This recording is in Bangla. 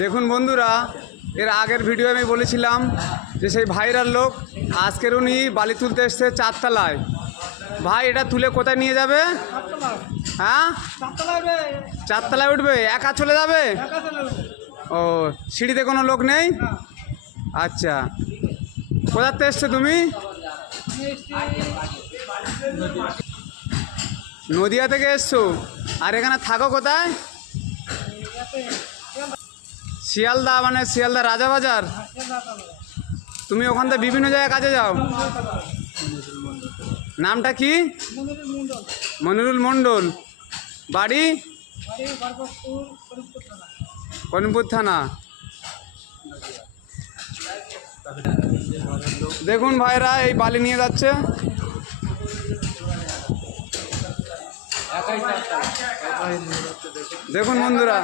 দেখুন বন্ধুরা, এর আগের ভিডিও আমি বলেছিলাম যে সেই ভাইরাল লোক আজকের উনি বালি তুলতে এসছে 4 তলায়। ভাই এটা তুলে কোথায় নিয়ে যাবে? হ্যাঁ, 4 তলায় উঠবে। একা চলে যাবে? ও, সিঁড়িতে কোনো লোক নেই? আচ্ছা, কোথাতে এসছো তুমি? নদিয়া থেকে এসছো। আর এখানে থাকো কোথায়? শিয়ালদা, মানে শিয়ালদা রাজাবাজার। তুমি ওখান থেকে বিভিন্ন জায়গায় কাজে যাও। নামটা কি? মনিরুল মণ্ডল। বাড়ি? করিমপুর থানা। দেখুন ভাইরা এই বালি নিয়ে যাচ্ছে। দেখুন বন্ধুরা।